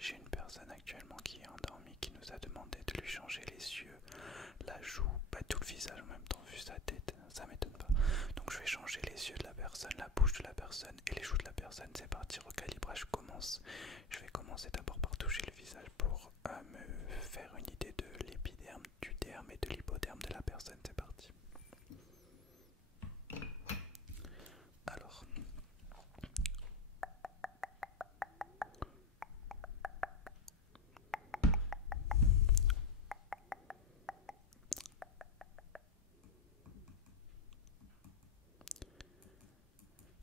j'ai une personne actuellement qui est endormie, qui nous a demandé de lui changer les yeux, la joue, pas tout le visage en même temps, vu sa tête, ça m'étonne pas. Donc je vais changer les yeux de la personne, la bouche de la personne et les joues de la personne. C'est parti, recalibrage commence. Je vais commencer d'abord par toucher le visage pour me faire une idée de l'épiderme, du derme et de l'hypoderme de la personne. C'est parti. Alors,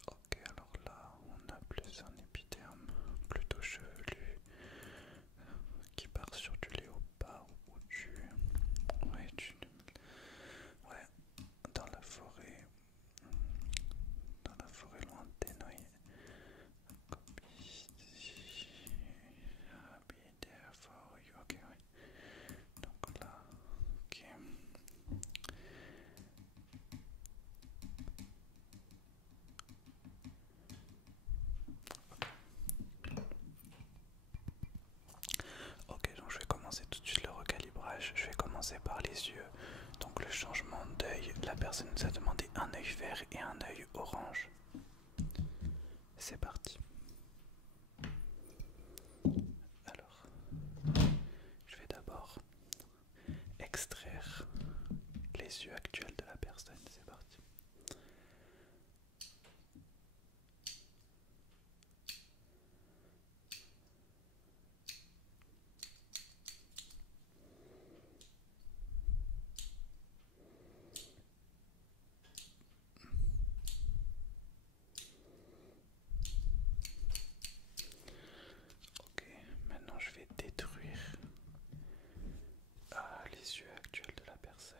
ok, alors là, on a plus un épiderme plutôt chevelu qui part sur du léopard ou ouais, ouais, dans la forêt, lointaine, oui. Be there for you. Ok, oui. Donc là, ok. Ok, donc je vais commencer tout de suite le recalibrage. Je vais commencer par les yeux. Donc le changement d'œil, la personne nous a demandé un œil vert et un œil orange. C'est parti. Alors, je vais d'abord extraire les yeux actuels de la personne. C'est parti. Ok, maintenant je vais détruire les yeux actuels de la personne.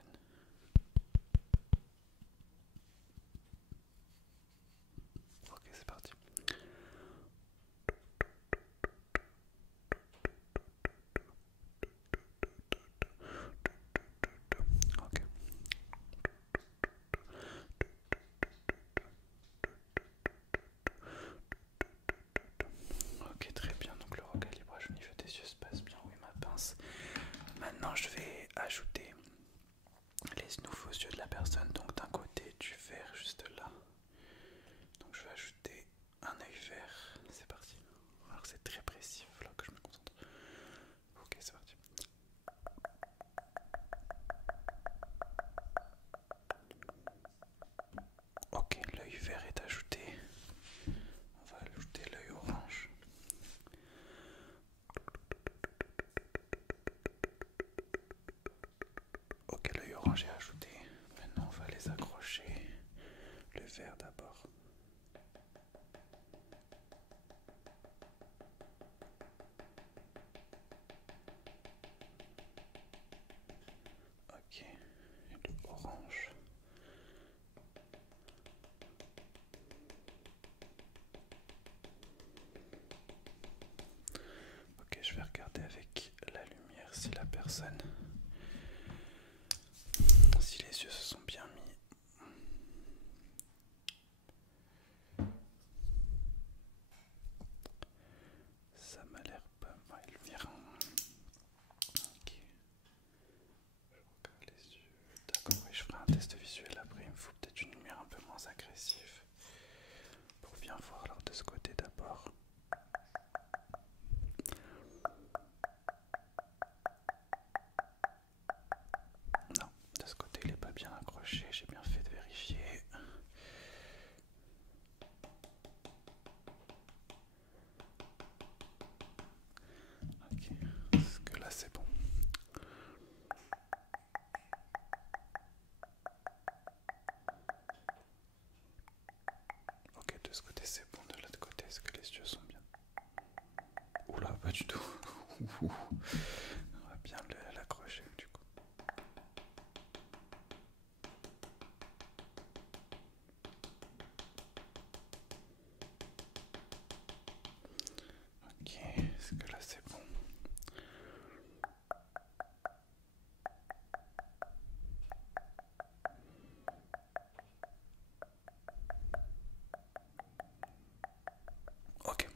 Ok, c'est parti. Ok. Ok, très bien. Donc le recalibrage au niveau des yeux se passe bien. Oui, ma pince. Maintenant, je vais ajouter les nouveaux yeux de la personne. Donc d'un côté, du vert juste là. Donc je vais ajouter un œil vert. C'est parti. Alors c'est très précis. Il va falloir que je me concentre. Ok, c'est parti. Ok, l'œil vert est ajouté. On va ajouter l'œil orange. Ok, l'œil orange est ajouté. Maintenant, on va les accrocher. Le vert d'abord. Ok, et le orange. Ok, je vais regarder avec la lumière si la personne, si les yeux se sont bien mis. Ça m'a l'air pas mal. Lumière. Ok, je regarde les yeux. D'accord, oui, je ferai un test visuel après. Il me faut peut-être une lumière un peu moins agressive pour bien voir. Alors de ce côté d'abord. Non, de ce côté il n'est pas bien accroché, j'ai bien fait de vérifier. Ok, est-ce que là c'est bon? Ok, de ce côté c'est bon, de l'autre côté est-ce que les yeux sont bien? Oula, pas du tout. On va bien l'accrocher du coup. Ok, est-ce que là c'est bon? Ok.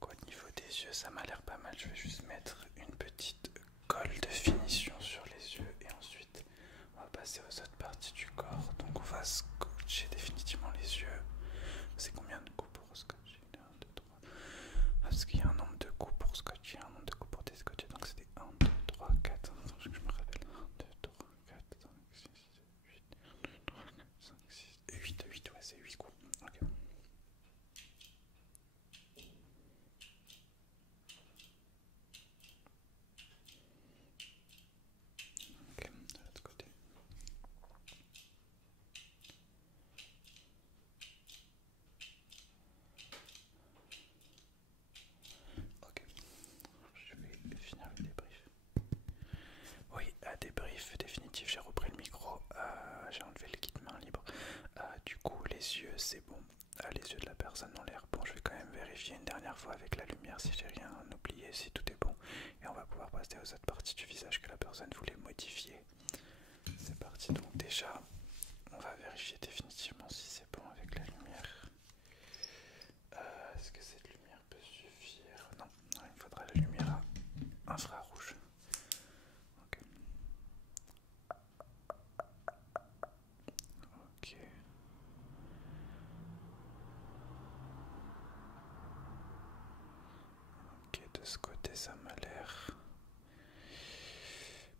Quoi, au niveau des yeux yeux, ça m'a l'air pas mal. Je vais juste mettre une petite colle de finition sur les yeux et ensuite on va passer aux autres parties du corps. Donc on va scotcher définitivement les yeux. C'est combien de coups pour scotcher? 1, 2, 3. Parce qu'il y a un nombre de coups pour scotcher, un nombre de coups pour déscotcher. Donc c'était 1, 2, 3, 4. Attends, je me rappelle. 1, 2, 3, 4, 5, 6, 8, 1, 2, 3, 4, 5, 6, 8, 8, ouais, c'est 8 coups. Ok. Ok, de l'autre côté. Ok, je vais finir le débrief. Oui, débrief définitif, j'ai repris le micro, j'ai enlevé le kit main libre. Du coup, les yeux, c'est bon. Les yeux de la personne ont l'air bon. Je vais quand même vérifier une dernière fois avec la lumière si j'ai rien oublié, si tout est bon. Et on va pouvoir passer aux autres parties du visage que la personne voulait modifier. C'est parti, donc déjà, on va vérifier définitivement si c'est bon avec la lumière. Est-ce que cette lumière peut suffire? Non, non, il me faudra la lumière à infrarouge. Ok. Ok. Ok, de ce côté, ça m'a l'air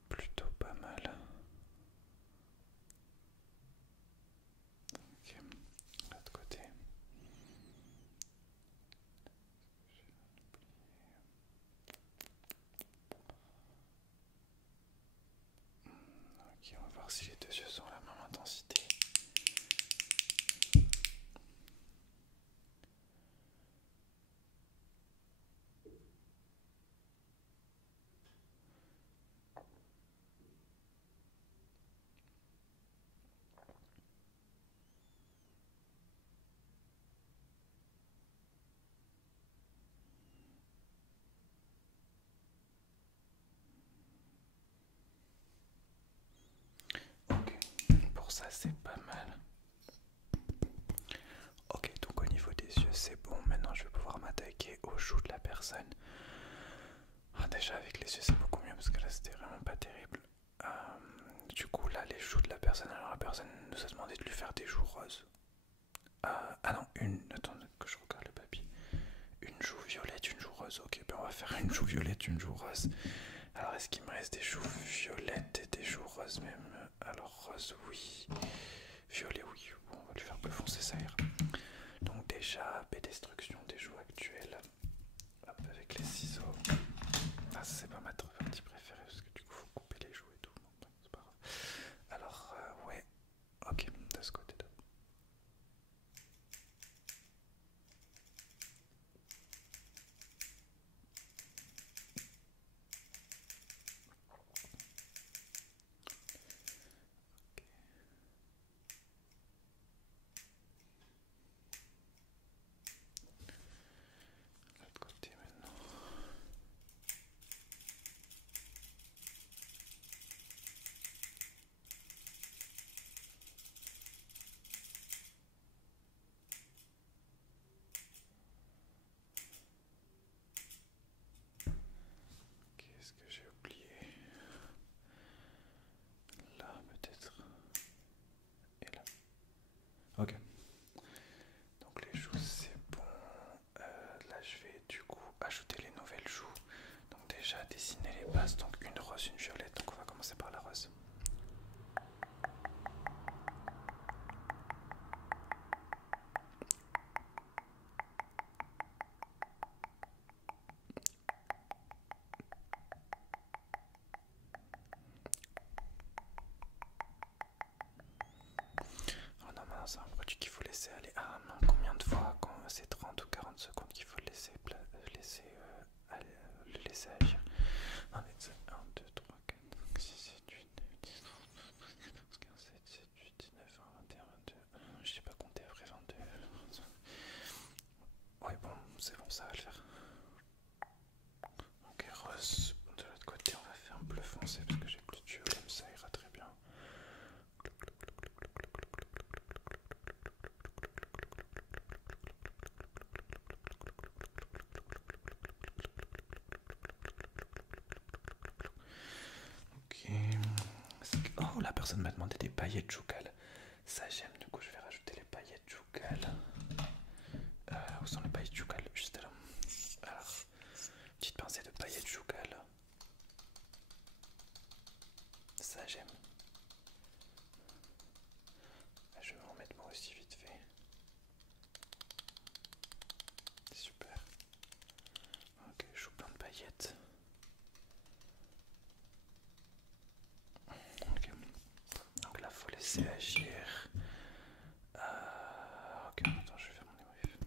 plutôt pas mal. Ok, de l'autre côté. Ok, on va voir si les deux yeux sont à la même intensité. Ok, pour ça c'est pas mal. Ok, donc au niveau des yeux c'est bon. Maintenant je vais pouvoir m'attaquer aux joues de la personne. Déjà avec les yeux c'est beaucoup mieux parce que là c'était vraiment pas terrible. Du coup là les joues de la personne, alors la personne nous a demandé de lui faire des joues roses. Ah non, attends que je regarde le papier. Une joue violette, une joue rose. Ok, ben on va faire une joue violette, une joue rose. Alors est-ce qu'il me reste des joues violettes et des joues roses même? Alors rose oui, violet oui, bon, on va lui faire bleu foncé, ça ira. Donc déjà, destruction des joues actuelles. Hop, avec les ciseaux. Ah, c'est pas ma partie préférée parce que du coup faut couper les joues et tout. Bon, c'est pas grave. Alors ouais, ok, de ce côté-là. la personne m'a demandé des paillettes Jougal. Ça j'aime, du coup je vais rajouter les paillettes Jougal. Où sont les paillettes Jougal? Juste là. Alors, petite pincée de paillettes Jougal. Ça j'aime. Je vais en mettre moi aussi vite fait. Super. Ok, je joue plein de paillettes. Ok. Donc là, faut laisser agir. Ok, attends, je vais faire mon débrief.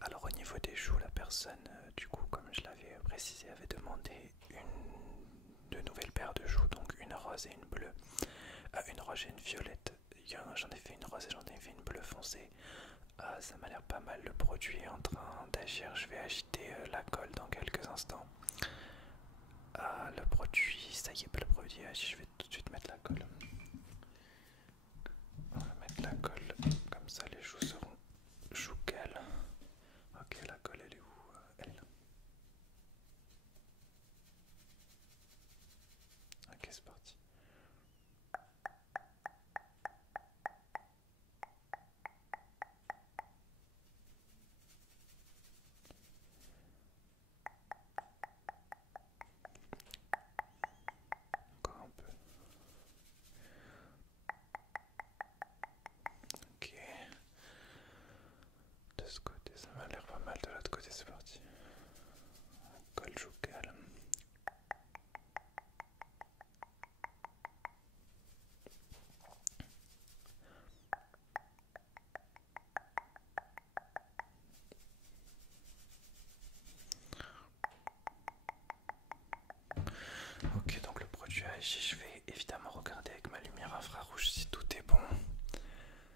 Alors au niveau des joues, la personne, du coup, comme je l'avais précisé, avait demandé de nouvelles paires de joues, donc une rose et une bleue. Une rose et une violette. J'en ai fait une rose et j'en ai fait une bleue foncée. Ça m'a l'air pas mal, le produit est en train d'agir. Je vais agiter la colle dans quelques instants. Le produit, ça y est, le produit agit. Je vais tout de suite mettre la colle. On va mettre la colle, comme ça les joues seront joucales. Ok, la colle elle est où? Elle est là. Ok, c'est parti. Encore un peu. Ok. De ce côté, ça m'a l'air pas mal. De l'autre côté, c'est parti. Colle joucale. Ok, donc le produit a agi. Je vais évidemment regarder avec ma lumière infrarouge si tout est bon.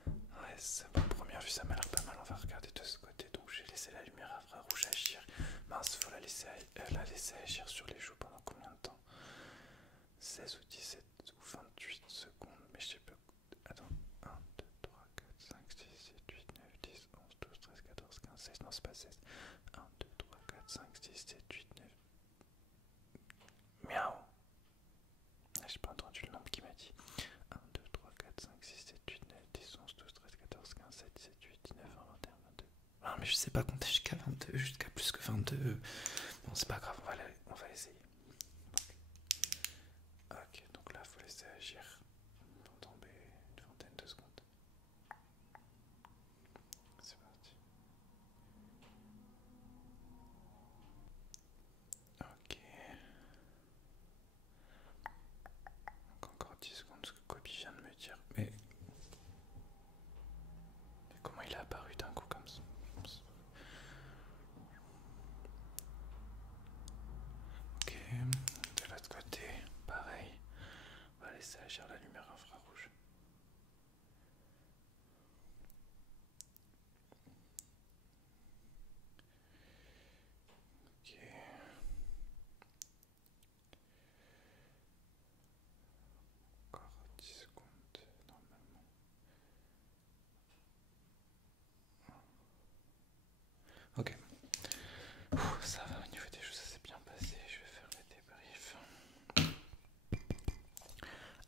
Ouais, c'est bon, première vue ça m'a l'air pas mal. On va regarder de ce côté. Donc j'ai laissé la lumière infrarouge agir. Mince, faut la laisser agir sur les joues pendant combien de temps? 16 ou 17 ou 28 secondes, mais je sais pas. Attends, 1, 2, 3, 4, 5, 6, 7, 8, 9, 10, 11, 12, 13, 14, 15, 16. Non, c'est pas 16. 1, 2, 3, 4, 5, 6, 7, 8, 9. Miaou. J'ai pas entendu le nombre qu'il m'a dit. 1, 2, 3, 4, 5, 6, 7, 8, 9, 10, 11, 12, 13, 14, 15, 16, 17, 18, 19, 20, 21, 22. Ah, mais je sais pas compter jusqu'à 22, jusqu'à plus que 22. Bon, c'est pas grave, on va essayer. Ok, donc là, faut laisser agir pour tomber une vingtaine de secondes. C'est parti. Ok. Donc encore 10 secondes, ce que Kobe vient de me dire. Mais comment il a apparu d'un coup comme ça? Ok, de l'autre côté, pareil. On va laisser agir la lumière infrarouge. Ok. Encore 10 secondes normalement. Ok. Ça va au niveau des choses, ça s'est bien passé. Je vais faire le débrief.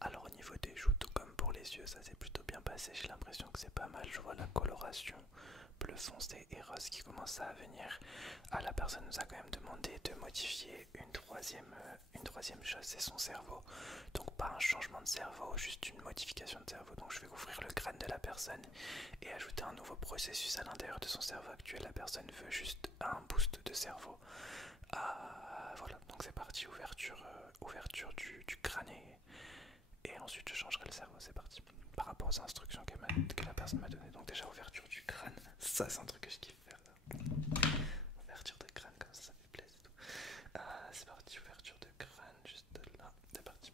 Alors au niveau des joues, tout comme pour les yeux, ça s'est plutôt bien passé. J'ai l'impression que c'est pas mal. Je vois la coloration bleu foncé et rose qui commence à venir. La personne nous a quand même demandé de modifier une troisième chose, c'est son cerveau. Donc pas un changement de cerveau, juste une modification de cerveau. Donc je vais ouvrir le crâne de la personne et ajouter un nouveau processus à l'intérieur de son cerveau actuel. La personne veut juste un boost de cerveau. Voilà, donc c'est parti, ouverture du crâne et ensuite je changerai le cerveau, c'est parti. Par rapport aux instructions que la personne m'a données. Donc déjà ouverture du crâne, ça c'est un truc que je kiffe faire là. Ouverture de crâne comme ça fait plaisir et tout. C'est parti, ouverture de crâne juste là, c'est parti.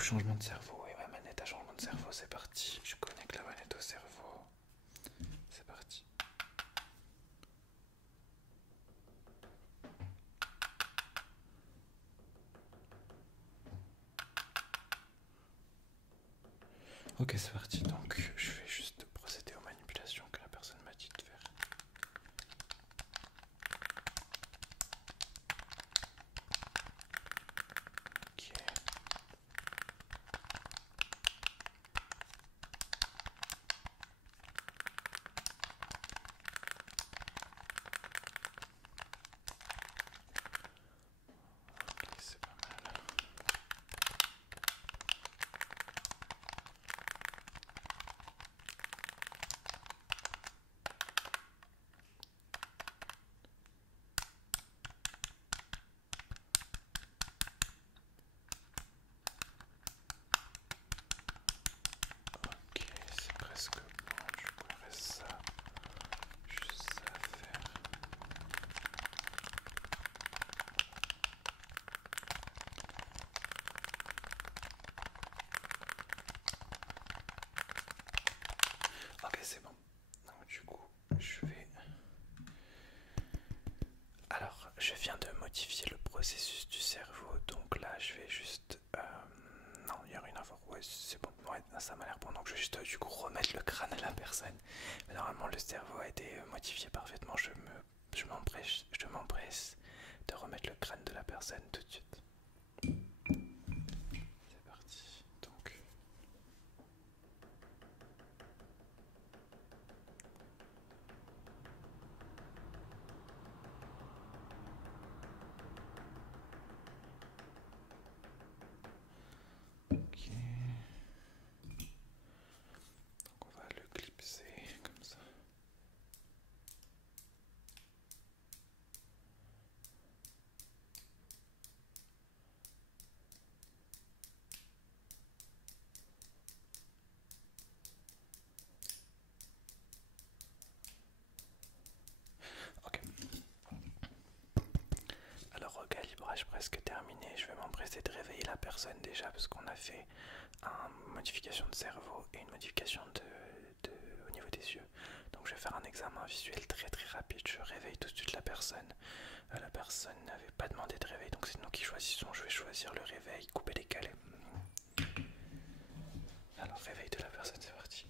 Donc changement de cerveau, et ma manette à changement de cerveau, c'est parti. Je connecte la manette au cerveau. C'est parti. Ok, c'est parti. Donc je vais juste procéder aux manipulations que la personne m'a dit de faire. Ok. Ok, c'est pas mal. Ok, c'est presque bon. Du coup, il reste ça. Juste ça à faire. Ok, c'est bon. Donc, du coup, je vais. Alors, je viens de modifier le processus du cerveau. Donc là, je vais juste. Non, il y a rien à voir. Ouais, c'est bon. Ouais, ça m'a l'air bon. Donc, je vais juste du coup remettre le crâne à la personne. Mais normalement, le cerveau a été modifié parfaitement. Je m'empresse de remettre le crâne de la personne tout de suite. C'est parti. Donc. Ok. Donc on va le clipser comme ça. Ok. Alors recalibrage presque terminé. Je vais m'empresser de réveiller la personne déjà parce qu'on a fait une modification de cerveau et une modification au niveau des yeux. Donc je vais faire un examen visuel très très rapide. Je réveille tout de suite la personne. La personne n'avait pas demandé de réveil, donc c'est nous qui choisissons. Je vais choisir le réveil, couper décalé. Alors réveil de la personne, c'est parti.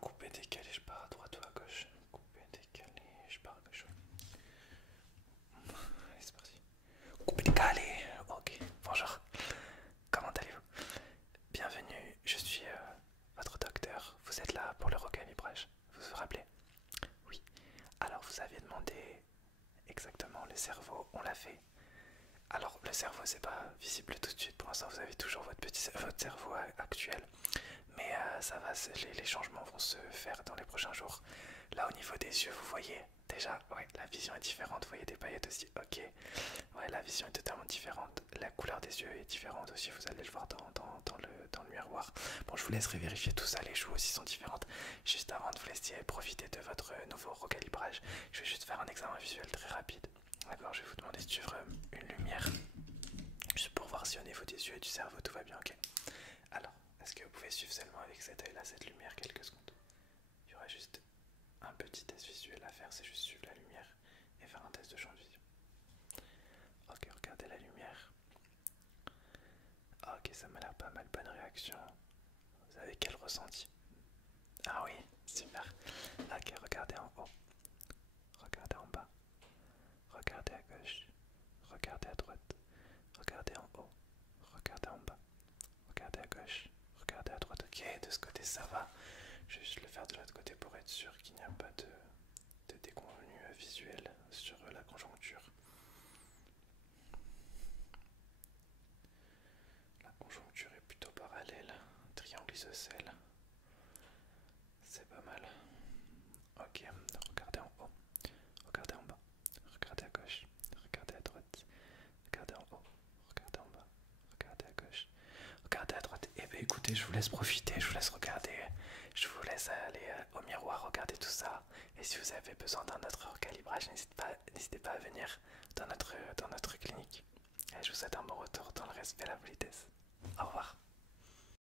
Couper décalé, je pars à droite ou à gauche. Couper décalé, je pars à gauche. Allez, c'est parti. Couper décalé. Ok, bonjour. Comment allez-vous? Bienvenue, je suis votre docteur. Vous êtes là pour le recalibrage. Vous vous rappelez? Oui. Alors vous aviez demandé exactement le cerveau, on l'a fait. Alors le cerveau c'est pas visible tout de suite. Pour l'instant vous avez toujours votre cerveau actuel. Mais ça va, les changements vont se faire dans les prochains jours. Là au niveau des yeux, vous voyez déjà, ouais, la vision est différente. Vous voyez des paillettes aussi. Ok. Ouais, la vision est totalement différente. La couleur des yeux est différente aussi. Vous allez le voir dans le miroir. Bon, je vous laisserai vérifier tout ça. Les joues aussi sont différentes. Juste avant de vous laisser profiter de votre nouveau recalibrage, je vais juste faire un examen visuel très rapide. D'accord, je vais vous demander de suivre une lumière. Juste pour voir si au niveau des yeux et du cerveau tout va bien. Ok. Alors, est-ce que vous pouvez suivre seulement avec cet œil là, cette lumière, quelques secondes? Il y aura juste un petit test visuel à faire, c'est juste suivre la lumière et faire un test de champ de vision. Ok, regardez la lumière. Ok, ça m'a l'air pas mal, bonne réaction. Vous avez quel ressenti? Ah oui, super. Ok, regardez en haut. Regardez en bas. Regardez à gauche. Regardez à droite. Regardez en haut. Regardez en bas. Regardez à gauche. Regardez à droite. Ok, de ce côté ça va. Je vais juste le faire de l'autre côté pour être sûr qu'il n'y a pas de déconvenu visuel sur la conjoncture. La conjoncture est plutôt parallèle. Triangle isocèle. C'est pas mal. Ok, regardez en haut. Regardez en bas. Regardez à gauche. Regardez à droite. Regardez en haut. Regardez en bas. Regardez à gauche. Regardez à droite. Et ben écoutez, je vous laisse profiter, je vous laisse regarder. Je vous laisse aller au miroir, regarder tout ça. Et si vous avez besoin d'un autre recalibrage, n'hésitez pas à venir dans notre clinique. Et je vous souhaite un bon retour dans le respect et la politesse.